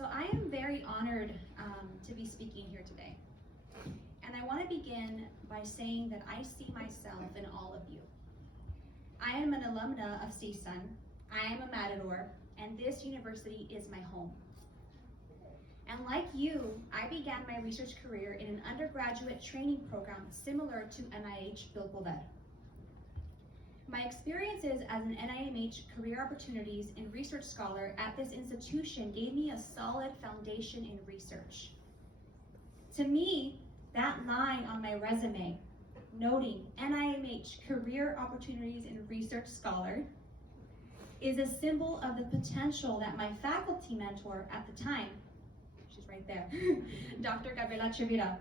So I am very honored to be speaking here today. And I want to begin by saying that I see myself in all of you. I am an alumna of CSUN, I am a matador, and this university is my home. And like you, I began my research career in an undergraduate training program similar to NIH BUILD PODER. My experiences as an NIH Career Opportunities and Research Scholar at this institution gave me a solid foundation in research. To me, that line on my resume, noting NIH Career Opportunities and Research Scholar, is a symbol of the potential that my faculty mentor at the time, she's right there, Dr. Gabriela Chivira,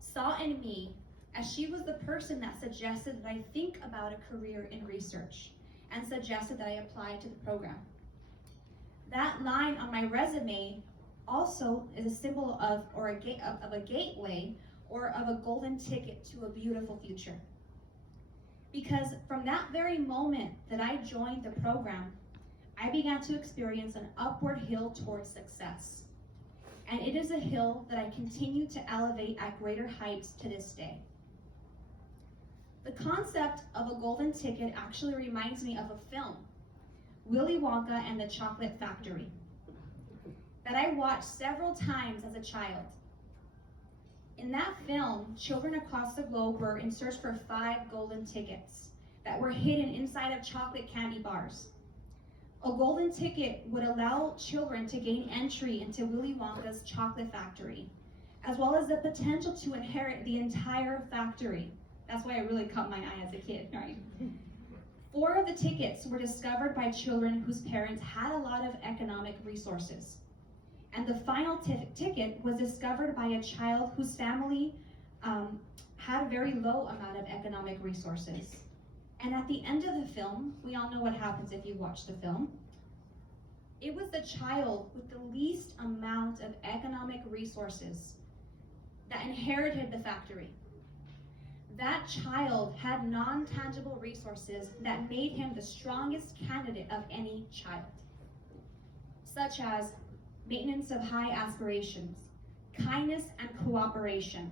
saw in me, as she was the person that suggested that I think about a career in research and suggested that I apply to the program. That line on my resume also is a symbol of a gateway or of a golden ticket to a beautiful future. Because from that very moment that I joined the program, I began to experience an upward hill towards success. And it is a hill that I continue to elevate at greater heights to this day. The concept of a golden ticket actually reminds me of a film, Willy Wonka and the Chocolate Factory, that I watched several times as a child. In that film, children across the globe were in search for 5 golden tickets that were hidden inside of chocolate candy bars. A golden ticket would allow children to gain entry into Willy Wonka's chocolate factory, as well as the potential to inherit the entire factory. That's why it really caught my eye as a kid, right? 4 of the tickets were discovered by children whose parents had a lot of economic resources. And the final ticket was discovered by a child whose family had a very low amount of economic resources. And at the end of the film, we all know what happens if you watch the film. It was the child with the least amount of economic resources that inherited the factory. That child had non-tangible resources that made him the strongest candidate of any child, such as maintenance of high aspirations, kindness and cooperation,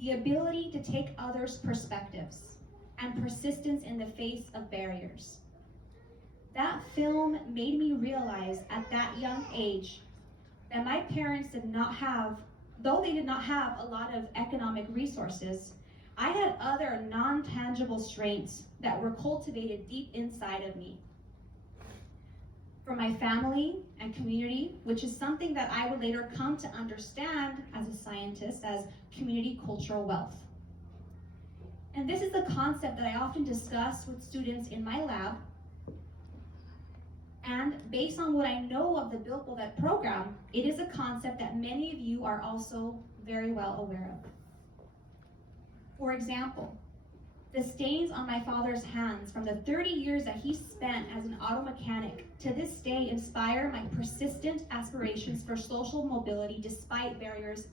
the ability to take others' perspectives, and persistence in the face of barriers. That film made me realize at that young age that my parents did not have, though they did not have a lot of economic resources, I had other non-tangible strengths that were cultivated deep inside of me. From my family and community, which is something that I would later come to understand as a scientist as community cultural wealth. And this is the concept that I often discuss with students in my lab. And based on what I know of the BUILD PODER program, it is a concept that many of you are also very well aware of. For example, the stains on my father's hands from the 30 years that he spent as an auto mechanic to this day inspire my persistent aspirations for social mobility despite barriers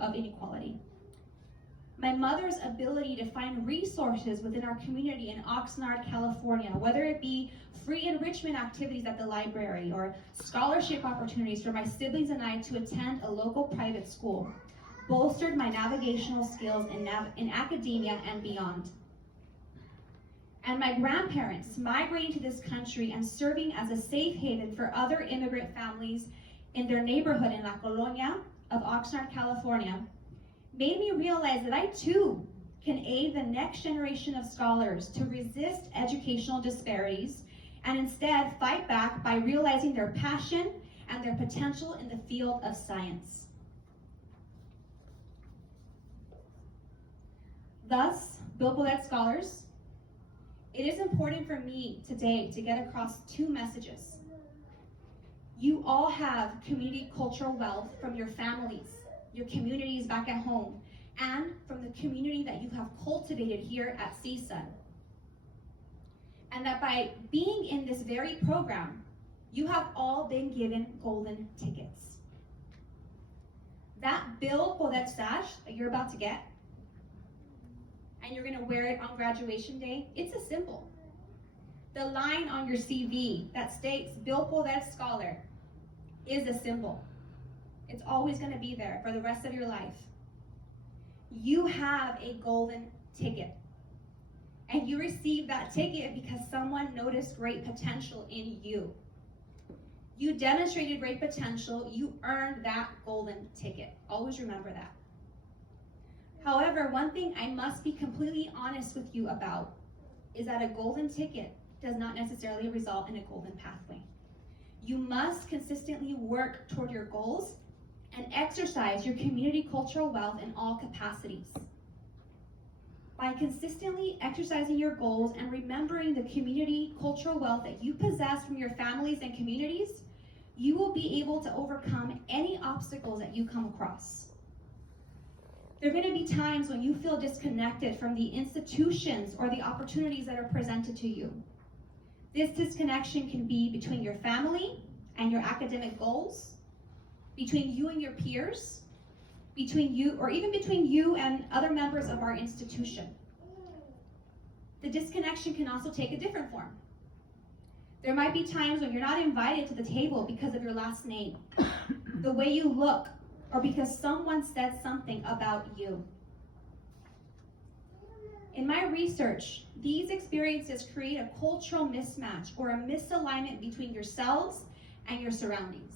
of inequality. My mother's ability to find resources within our community in Oxnard, California, whether it be free enrichment activities at the library or scholarship opportunities for my siblings and I to attend a local private school, bolstered my navigational skills in academia and beyond. And my grandparents migrating to this country and serving as a safe haven for other immigrant families in their neighborhood in La Colonia of Oxnard, California, made me realize that I too can aid the next generation of scholars to resist educational disparities and instead fight back by realizing their passion and their potential in the field of science. Thus, BUILD PODER Scholars, it is important for me today to get across 2 messages. You all have community cultural wealth from your families, your communities back at home, and from the community that you have cultivated here at CSUN. And that by being in this very program, you have all been given golden tickets. That BUILD PODER sash that you're about to get, and you're gonna wear it on graduation day, it's a symbol. The line on your CV that states BUILD PODER Scholar is a symbol. It's always going to be there for the rest of your life. You have a golden ticket. And you received that ticket because someone noticed great potential in you. You demonstrated great potential. You earned that golden ticket. Always remember that. However, one thing I must be completely honest with you about is that a golden ticket does not necessarily result in a golden pathway. You must consistently work toward your goals and exercise your community cultural wealth in all capacities. By consistently exercising your goals and remembering the community cultural wealth that you possess from your families and communities, you will be able to overcome any obstacles that you come across. There are going to be times when you feel disconnected from the institutions or the opportunities that are presented to you. This disconnection can be between your family and your academic goals, between you and your peers, between you, or even between you and other members of our institution. The disconnection can also take a different form. There might be times when you're not invited to the table because of your last name, the way you look, or because someone said something about you. In my research, these experiences create a cultural mismatch or a misalignment between yourselves and your surroundings.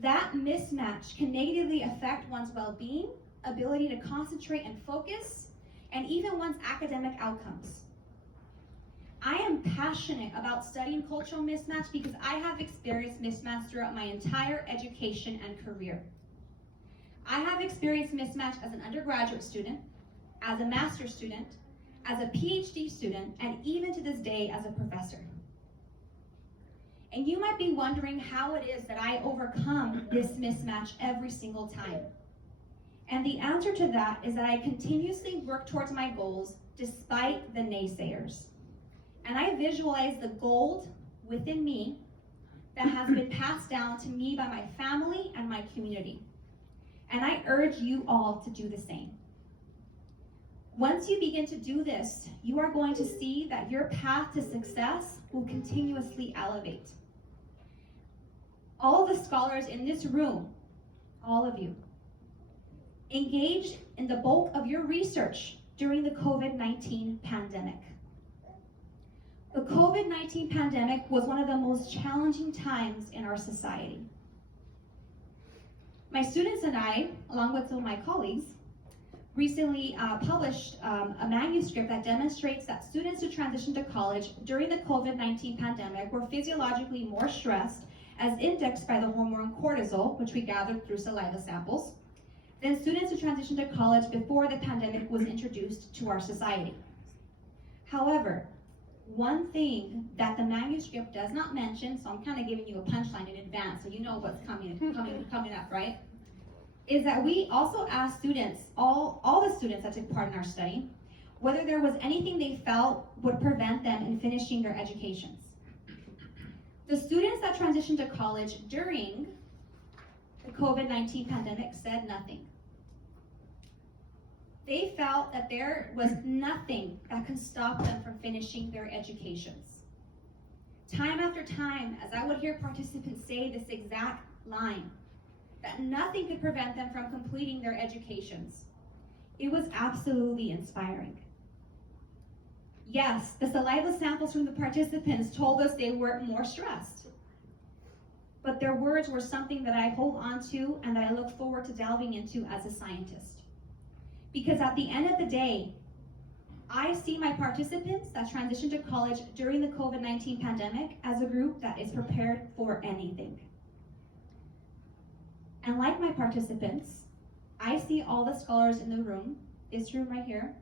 That mismatch can negatively affect one's well-being, ability to concentrate and focus, and even one's academic outcomes. I am passionate about studying cultural mismatch because I have experienced mismatch throughout my entire education and career. I have experienced mismatch as an undergraduate student, as a master's student, as a Ph.D. student, and even to this day as a professor. And you might be wondering how it is that I overcome this mismatch every single time. And the answer to that is that I continuously work towards my goals despite the naysayers. And I visualize the gold within me that has been passed down to me by my family and my community. And I urge you all to do the same. Once you begin to do this, you are going to see that your path to success will continuously elevate. All of the scholars in this room, all of you, engaged in the bulk of your research during the COVID-19 pandemic. The COVID-19 pandemic was one of the most challenging times in our society. My students and I, along with some of my colleagues, recently published a manuscript that demonstrates that students who transitioned to college during the COVID-19 pandemic were physiologically more stressed, as indexed by the hormone cortisol, which we gathered through saliva samples, than students who transitioned to college before the pandemic was introduced to our society. However, one thing that the manuscript does not mention, so I'm kind of giving you a punchline in advance so you know what's coming up, right? Is that we also asked students, all the students that took part in our study, whether there was anything they felt would prevent them in finishing their educations. The students that transitioned to college during the COVID-19 pandemic said nothing. They felt that there was nothing that could stop them from finishing their educations. Time after time, as I would hear participants say this exact line, that nothing could prevent them from completing their educations. It was absolutely inspiring. Yes, the saliva samples from the participants told us they were more stressed, but their words were something that I hold on to and that I look forward to delving into as a scientist. Because at the end of the day, I see my participants that transitioned to college during the COVID-19 pandemic as a group that is prepared for anything. And like my participants, I see all the scholars in the room, this room right here,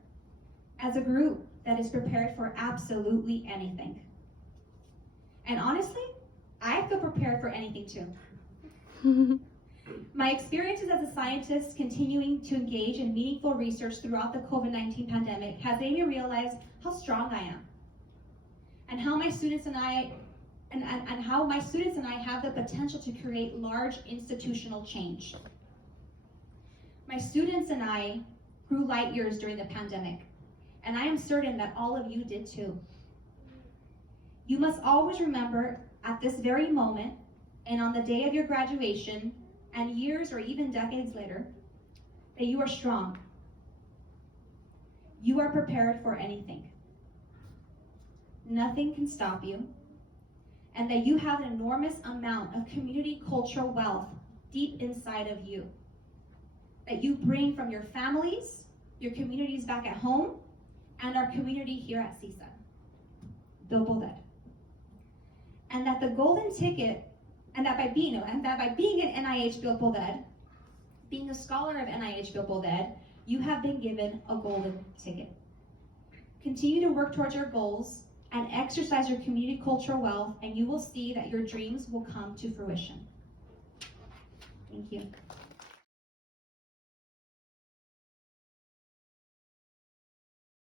as a group that is prepared for absolutely anything. And honestly, I feel prepared for anything too. My experiences as a scientist continuing to engage in meaningful research throughout the COVID-19 pandemic has made me realize how strong I am, and how my students and I have the potential to create large institutional change. My students and I grew light years during the pandemic, and I am certain that all of you did too. You must always remember at this very moment and on the day of your graduation and years or even decades later, that you are strong. You are prepared for anything. Nothing can stop you, and that you have an enormous amount of community cultural wealth deep inside of you that you bring from your families, your communities back at home, and our community here at CSUN. Build Poder. And that the golden ticket, and that by being an NIH Build Poder, being a scholar of NIH Build Poder, you have been given a golden ticket. Continue to work towards your goals and exercise your community cultural wealth, and you will see that your dreams will come to fruition. Thank you.